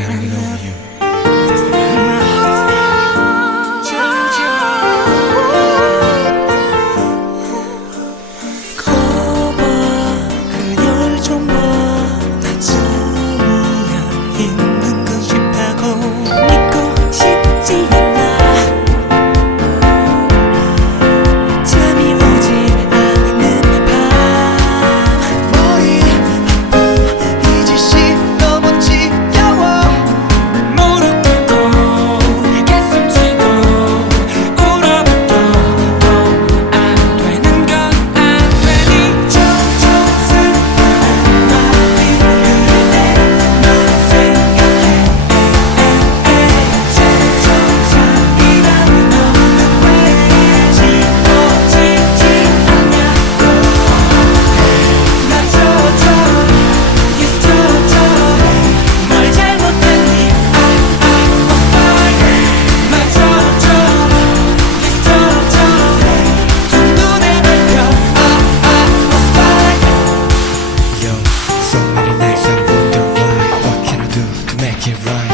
I love over you. it right.